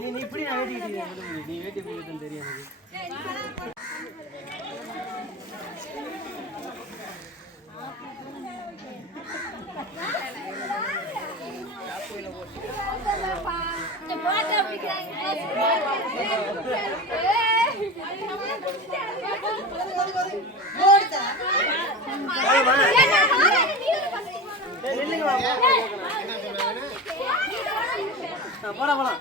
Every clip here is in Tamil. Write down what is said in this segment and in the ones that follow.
நீ இப்படி நான் வேட்டிக்கிட்டு நீ வேட்டி போகுதுன்னு தெரியும் போடா போலாம்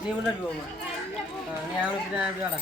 நீ முன்னாடி போமா நீ அவனுக்கு வாடா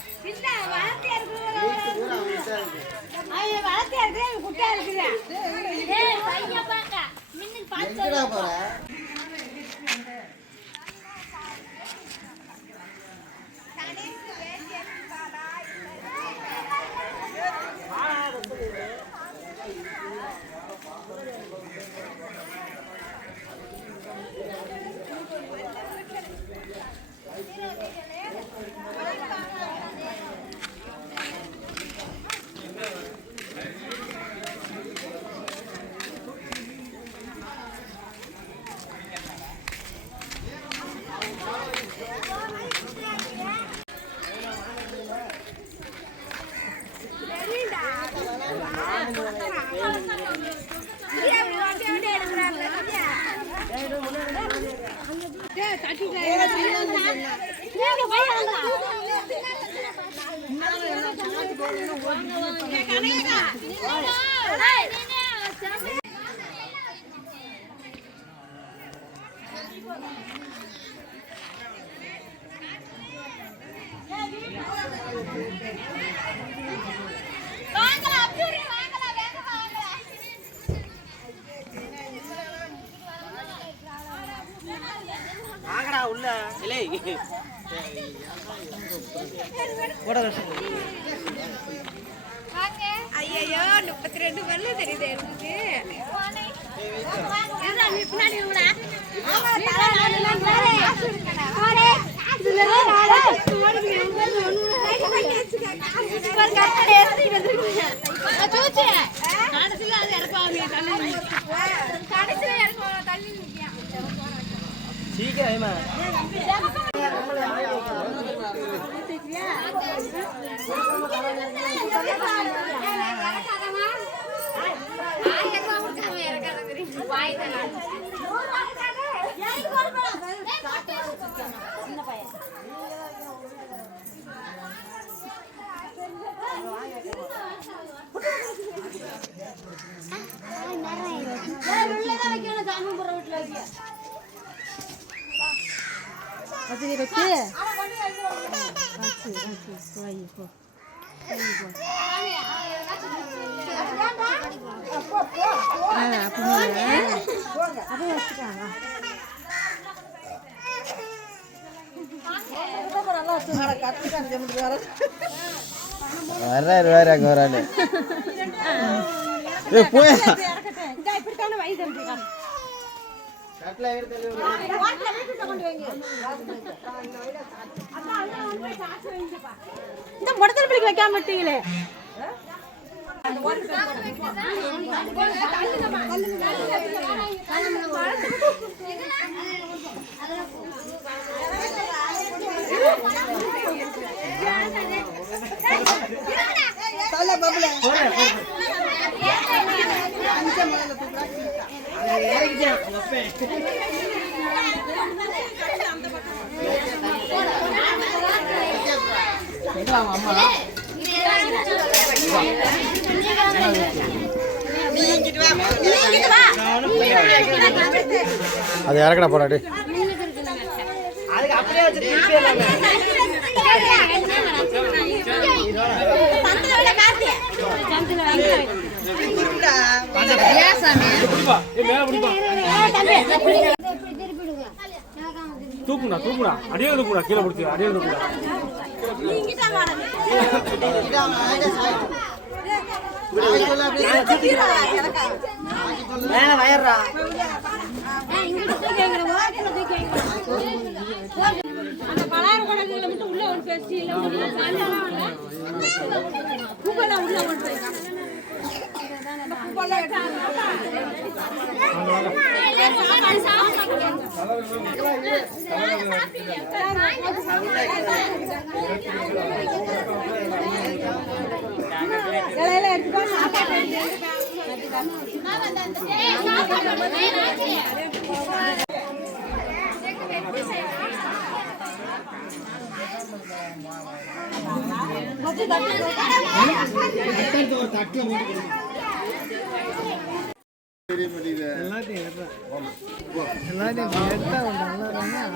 உள்ள இல்லை ஐயோ 32 வரல தெரியுது சீக்கிரம் அது இருக்கு வர்றாரு வேற அங்க வரானு போய் இந்த முடத்தல் பிடிக்க வைக்காம மாட்டீங்களே அது இறக்கடா போடாடு தூக்குடா தூக்குடா அடியே தூக்குடா கீழே பிடிச்சி அடியே தூக்குடா மேல வயர்றா அந்த பழம்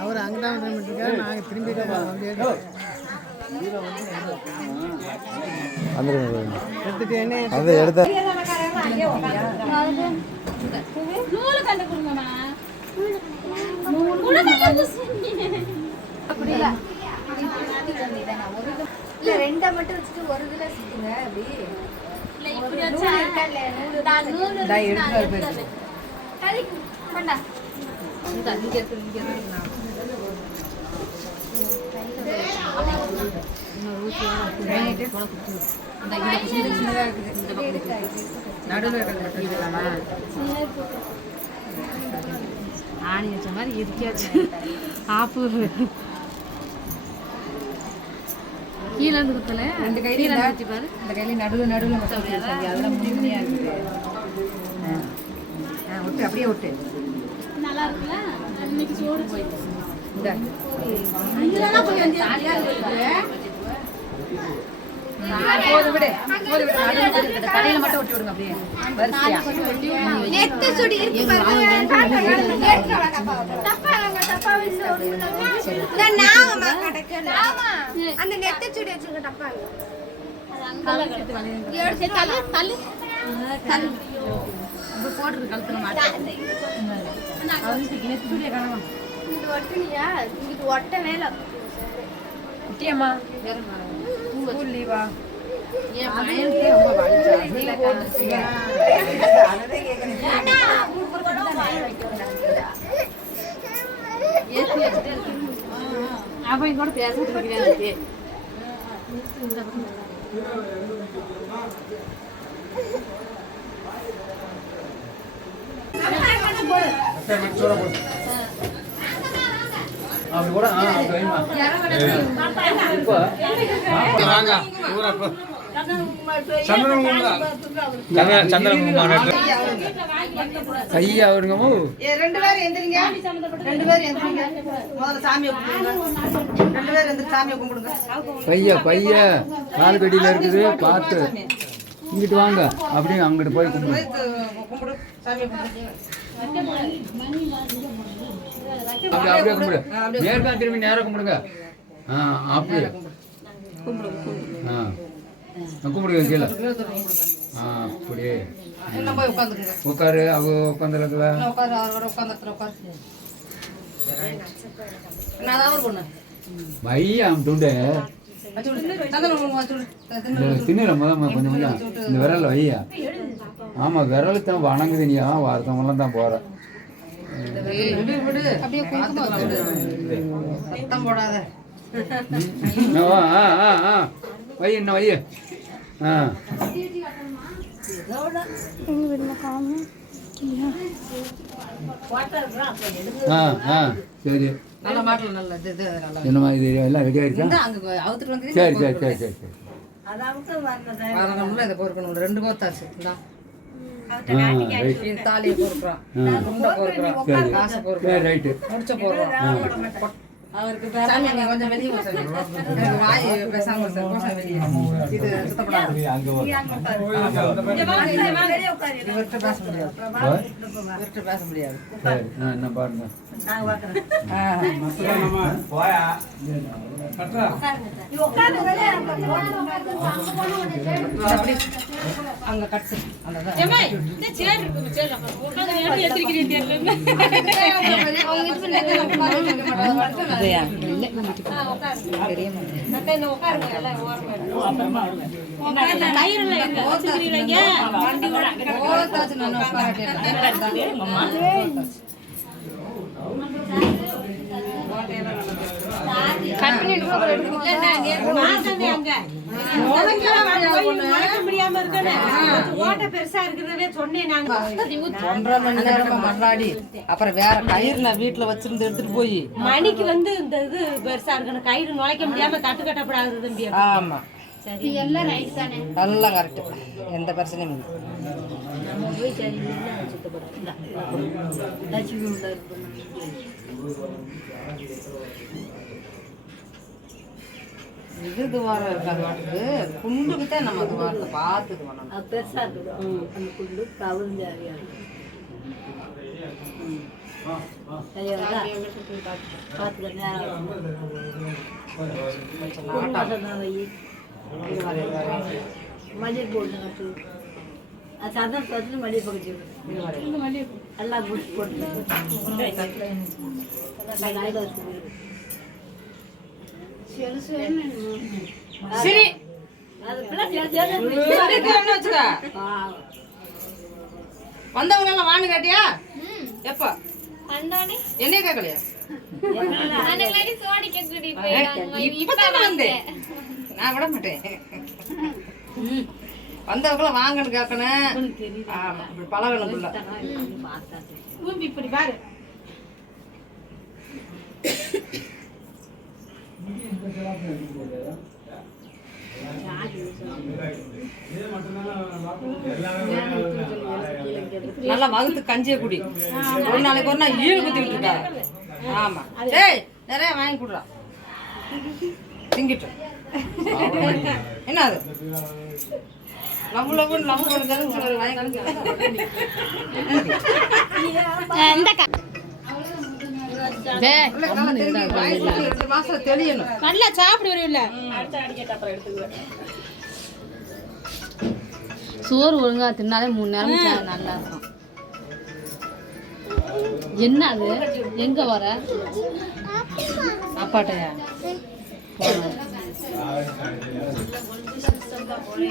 அவர் அங்கதான் நாங்கள் திரும்பி எடுத்துட்டு என்ன அதை எடுத்த ரெண்டை மட்டும் வச்சுட்டு ஒரு இதுல சுத்துங்க அப்படி ஆணி வச்ச மாதிரி இருக்காச்சு ஆப்பு கீழே இருந்து குத்தல அந்த கையில பாரு இந்த கையில நடுவில் மட்டும் அதெல்லாம் முன்னியா இருக்குது ஒட்டு அப்படியே ஒட்டு நல்லா இருக்குல்ல இன்னைக்கு சோறு போயிட்டு இந்த போது விடு கடையில மட்டும் ஒட்டி விடுங்க அப்படியே வரிசையா நெத்து சுடி இருக்கு அந்த நெத்து சுடி வச்சிருக்க டப்பா போடுறது கழுத்துல மாட்டேன் இது ஒட்டுனியா இது ஒட்ட வேலை குட்டியம்மா ஸ்கூல் லீவா என் பையனுக்கே ரொம்ப வலிச்சா அவன் கூட பேசிட்டு இருக்கிறேன் அப்படி கூட ஐயா அவருங்க ரெண்டு பேரும் எந்திரிங்க முதல்ல சாமியை கும்பிடுங்க ரெண்டு பேரும் எந்திரி சாமியை கும்பிடுங்க பைய கால் கடியில இருக்குது பார்த்து இங்கிட்டு வாங்க அப்படியே அங்கிட்டு போய் கும்பிடு கும்பிடு சாமியை கும்பிடு அப்படியே கும்பிடு நேர்கா திரும்பி நேரம் கும்பிடுங்க அப்படியே கும்பிடுங்க கீழே அப்படியே இன்னும் போய் உட்காந்துருங்க உட்காரு அவங்க உட்காந்துருக்குல உட்காரு அவர் உட்காந்துருக்குற உட்காரு நான் அவர் பொண்ணு பையா துண்டு தின்னுற முதல்ல கொஞ்சம் கொஞ்சம் இந்த விரல் வையா ஆமா விரல் தான் வணங்குது நீ வாரத்தவங்கலாம் தான் போற அப்படியே சத்தம் போடாத வை என்ன வை சரி நல்ல மாட்டல நல்ல இது நல்லா என்னமா இது எல்லாம் ரெடி ஆயிடுச்சா அங்க அவுத்துட்டு வந்து சரி சரி சரி சரி சரி இதை பொறுக்கணும் ரெண்டு கோத்தாச்சு ரைட் தாலியை பொறுக்கிறோம் குண்டை பொறுக்கிறோம் காசை சரி பொறுக்கிறோம் ரைட்டு முடிச்ச போடுறோம் அவருக்கு சாமி நீ கொஞ்சம் வெளியே போ சாமி எனக்கு வாய் பேசாம இருக்கு கோசம் வெளியே இது சுத்தப்படாது இவர்கிட்ட பேச முடியாது இவர்கிட்ட பேச முடியாது சரி என்ன பாருங்க அப்படி அங்க கட்டு மல்லாடி அப்புறம் வேற கயிறு நான் வீட்டுல வச்சிருந்து எடுத்துட்டு போய் மணிக்கு வந்து இந்த இது பெருசா இருக்கணும் கயிறு நுழைக்க முடியாம தட்டு கட்டப்படாது தம்பி. ஆமா சரி எல்லாம் ரைட் தானே. எல்லாம் கரெக்ட், எந்த பிரச்சனையும் இல்லை. நம்ம போய் சரி லட்சுமி உள்ள இது துவாரம் இருக்காது வாட்டுக்கு குண்டுக்கிட்டே நம்ம துவாரத்தை பார்த்து இது பண்ணணும். அது பெருசா இருக்குது அந்த குண்டு கவுஞ்சாரியா பார்த்துக்க நேரம் மல்லிகை போட்டு கட்டு அது சாதம் பார்த்து மல்லிகை பக்கத்து எல்லாம் குடிச்சு போட்டு சரி வந்தவங்க எல்லாம் வான்னு கேட்டியா? எப்ப என்னைய கேட்கலையா? இப்பதான் வந்தேன், நான் விட மாட்டேன். வந்தவங்களும் வாங்கன்னு கேட்கணும். ஆமா இப்படி பழகணும் இல்ல. இப்படி பாரு நல்லா வகுத்து கஞ்சிய குடி. ஒரு நாளைக்கு ஒரு நாள் ஈடு குத்திட்டு இருக்காரு. ஆமா டேய் நிறைய வாங்கி கொடுறா திங்கிட்டு. என்ன அது லவ் மாசம் தெளியணும். நல்லா சாப்பிடு வருவில்ல. சோறு ஒழுங்கா தின்னாலே 3 நேரம் நல்லா இருக்கும். என்ன அது எங்க வர சாப்பாட்டையா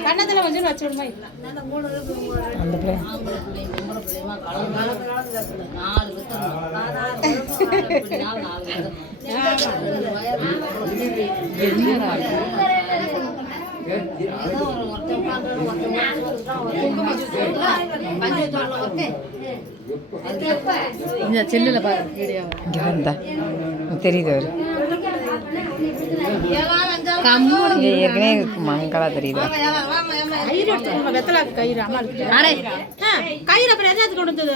கண்ணத்துல கொஞ்சம் வச்சிருமா அந்த பிள்ளை 4 இந்த செல்லுல பாரு வீடியோ இங்க வந்தா தெரியுது அவரு ஏற்கனவே மங்களா தெரியுது. வெத்தலை கயிறு அம்மா கயிறு அப்புறம் எதாவது கொண்டு வந்தது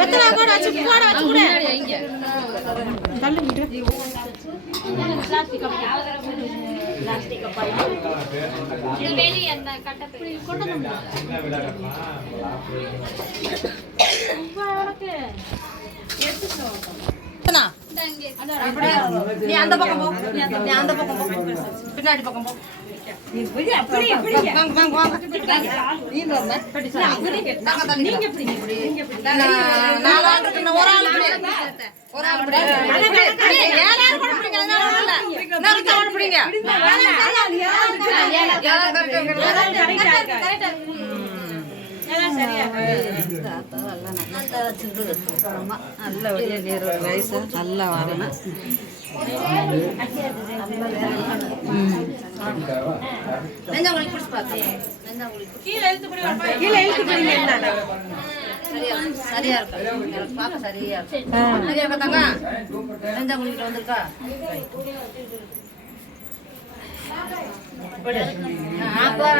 வெத்தலை கூட வச்சு கூட வச்சு கூட தள்ளுங்கிட்டு நீ அந்த பக்கம் போ, நீ அந்த பக்கம் போ, பின்னாடி பக்கம் போ. நல்லபடியா நேரு வயசு நல்லா வரணும். சரியா இருக்கும் பார்க்க சரியா இருக்கும். சரியா பார்த்தாங்க நெஞ்சாங்குழிக்கிட்ட வந்திருக்கா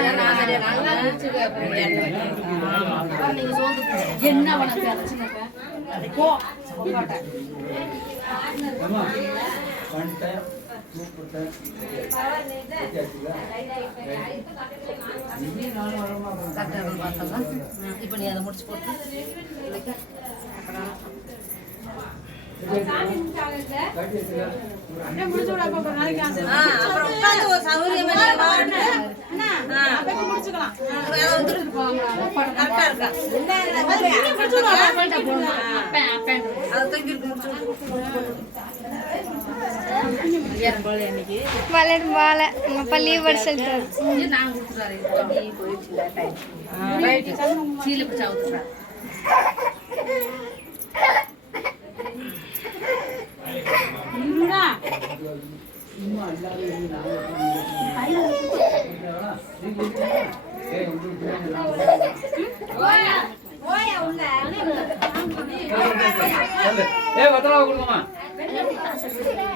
என்ன இப்ப நீ அதை முடிச்சு போட்டு லீவ் படிச்சு பத்திரவா கொடுங்கம்மா.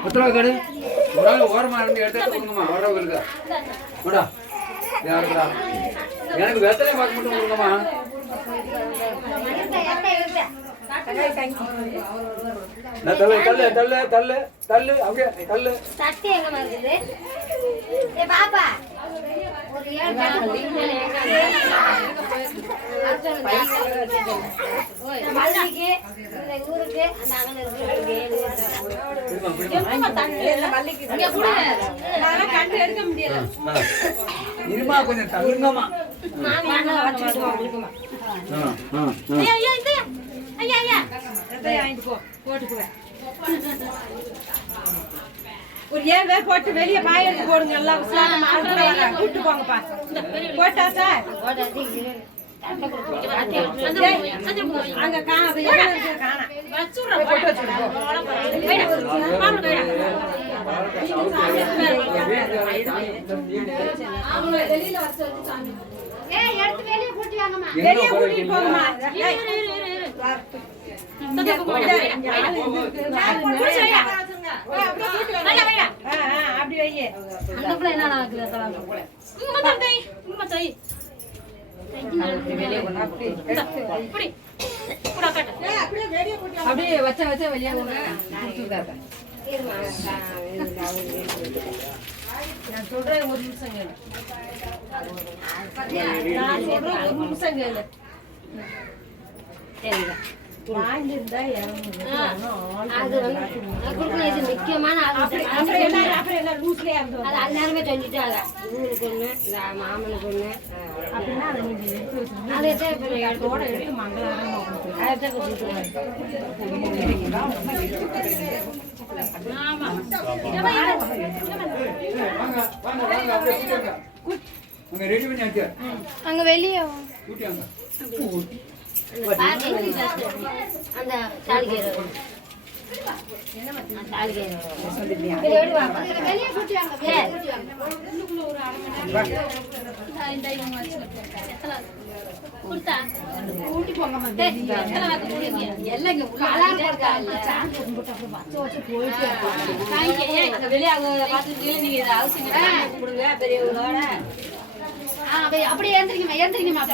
பத்திரவா கேடு. ஒரு ஆள் ஓரமா இருந்து எடுத்து கொடுங்கம்மா. ஓரளவு இருக்கா மேடா யாருக்குடா எனக்கு வெத்தலை பார்க்க மட்டும் கொடுங்கம்மா. தள்ளு தள்ளு தள்ளு தள்ளு தள்ளு அப்படியே தள்ளு. சட்டி எங்க இருக்குது ஏ பாப்பா ஒரு மல்லிக்கு இந்த ஊருக்கு அந்த அண்ணன் இருமா கொஞ்சம் தள்ளுங்கம்மா. ஒரு 7 பேர் போட்டு வெளியே பாய் எடுத்து போடுங்க. எல்லாம் கூட்டு போங்கப்பா. போட்டா சார் அங்க காண வெளியே கூட்டி வாங்கம்மா. வெளியே கூட்டிட்டு போங்கம்மா. அப்படி வையே. அப்படியே வச்ச வச்ச வெளியே நான் சொல்றேன் ஒரு நிமிஷம் கேளு. நான் சொல்றேன் ஒரு நிமிஷம் கேளு. வாங்கிருந்தா அது வந்து முக்கியமான அப்புறம் எல்லாம் லூஸ்லயே அது எல்லாருமே சொல்லிட்டாங்க. இவங்களுக்கு ஒண்ணு இந்த மாமனுக்கு ஒண்ணு அப்படின்னா அதை நீங்க எடுத்து வச்சுருங்க. அதை அதோட எடுத்து மங்களாரம் அங்க வெளியே அந்த தாளிகீரை வெளியே கூட்டிவாங்க. அப்படியே எந்திரிங்கம்மா எந்திரிங்கம்மா.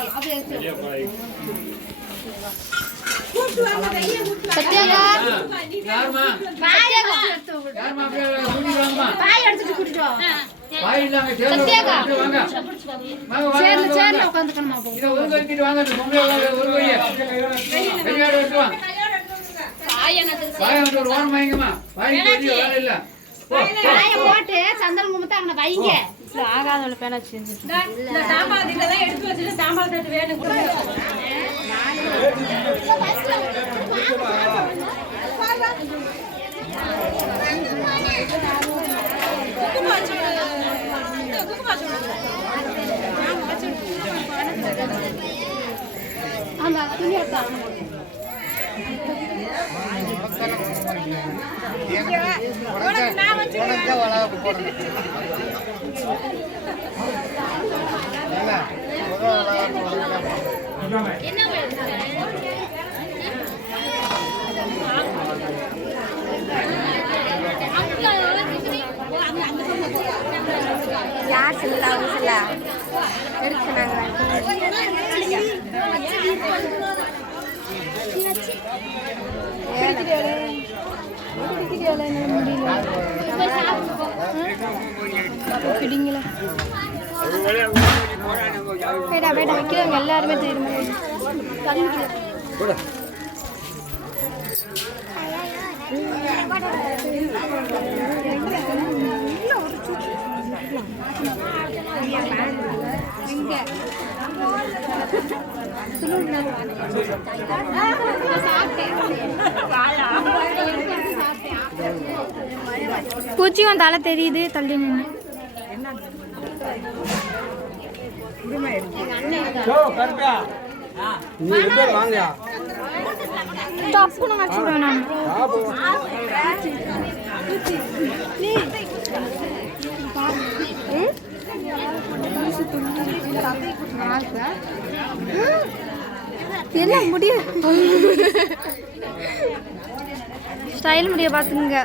போட்டு சந்தனம் கும்பத்தை அங்க வைங்க. ஆகாத பேனா செஞ்சு தாம்பாளத்தான் எடுத்து வச்சுட்டு தாம்பாளத்தை வேணும். ஆமா துணி எடுத்தாங்க. யார் சொல்லல அவங்க சொல்ல எடுத்துனாங்க. வைக்கிறவங்க எல்லாருமே தெரியுமா? பூச்சியும் தலை தெரியுது தள்ளி நின்று. தப்புன்னு வச்சுருவேன் நான். என்ன முடிய ஸ்டைல் முடிய பார்த்துங்க.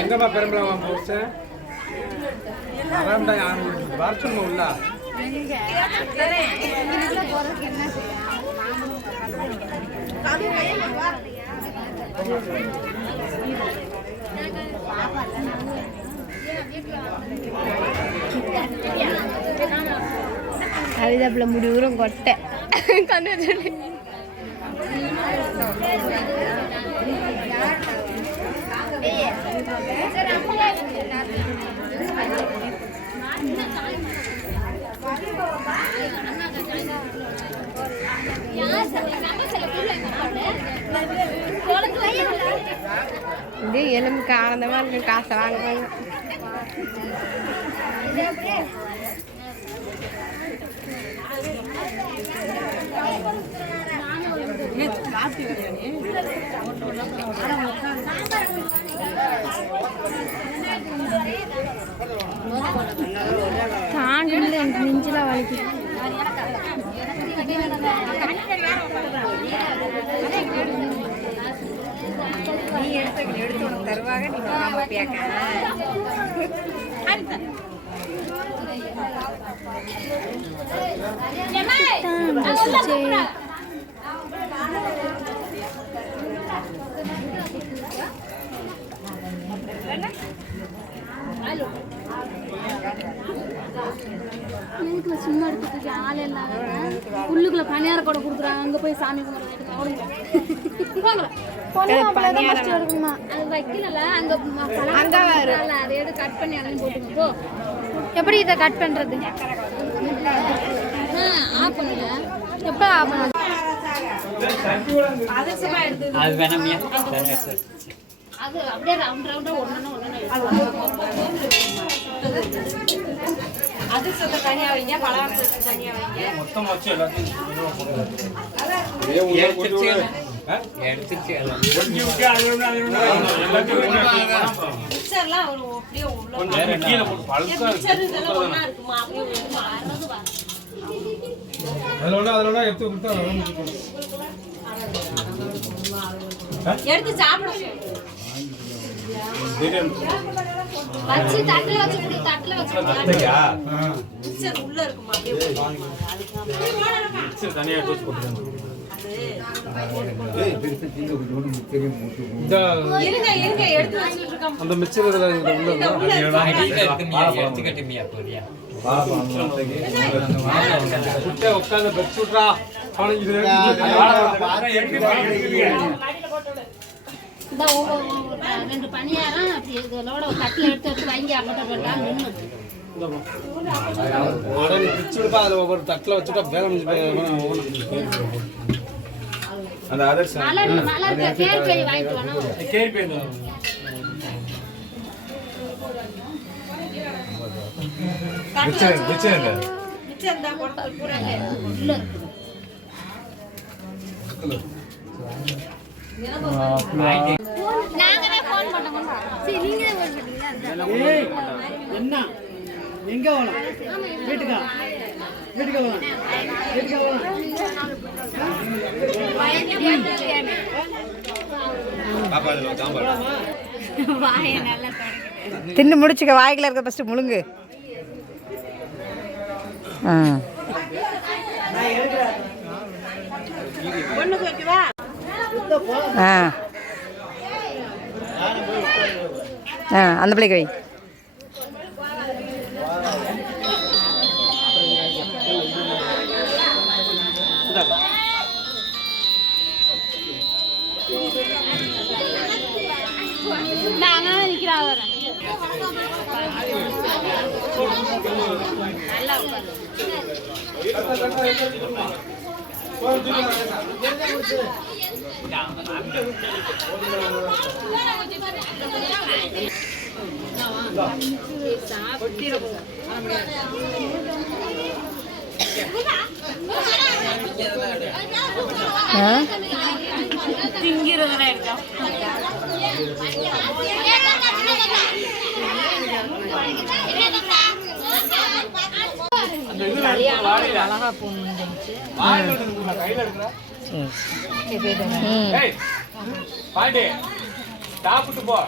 எங்கம்மா பெரும்பலாம் போச்சு வருஷம் உள்ள கவிதாப்புல முடி ஊரம் கொட்டை கண்ணு இது எலும்புக்கு ஆனந்தமா இருக்கு. காசை வாங்குவாங்க. தாண்டில எனக்கு நெஞ்சில வலிக்குது. நீ எடுத்து உனக்கு தருவாங்க. நீ வாங்க பேக்க சும்மா எடுத்துட்டு ஆள் இல்லாத உள்ளுக்குள்ள பணியார கூட கொடுக்குறாங்க. அங்க போய் சாமி கும்பிடுறாங்க. எப்படி இதை கட் பண்றது? ஆஃப் பண்ணுங்க. எப்ப ஆஃப் பண்ண? அது வேணாமியா? அது அப்படியே ரவுண்ட் ரவுண்டா ஒண்ணு அது சொந்த தனியா வைங்க, பலகாரத்தை தனியா வைங்க. மொத்தம் வச்சு எல்லாத்தையும் மிக்சர்லாம் அப்படியே ஒண்ணா இருக்குமா? அதோட எடுத்து கொடுத்தா எடுத்து சாப்பிட வச்சு தட்டுல வச்சு குடி. தட்டுல வச்சு மிக்சர் உள்ள இருக்குமா? மிக்சர் தனியா எடுத்து போட்டுருங்க. இருங்க எடுத்து வச்சிட்டு இருக்கோம். அந்த மிக்சர் உள்ள உட்காந்து பெட் சுட்றா ரெண்டு பணியாரம் அப்படி இதோட தட்டுல எடுத்து வச்சு வாங்கி அக்கட்ட போட்டாங்க. ஒவ்வொரு தட்டில் வச்சுட்டா வேலை வாங்கிட்டு வேணும். மிக்சர் தான் போட்டு போறாங்க. நாங்களே ஃபோன் பண்ணோம். சரி நீங்களே ஃபோன் பண்ணீங்களா? என்ன எங்க வரணும்? வீட்டுக்கா வரணும். தின்னு முடிச்சுக்க. வாய்க்குள்ள இருக்க ஃபர்ஸ்ட் முழுங்கு. அந்த பிள்ளைக்கு வை. அந்த இதுல அழகா போகணும்னு இருந்துச்சு. ம் பாண்டி சாப்பிட்டு போ.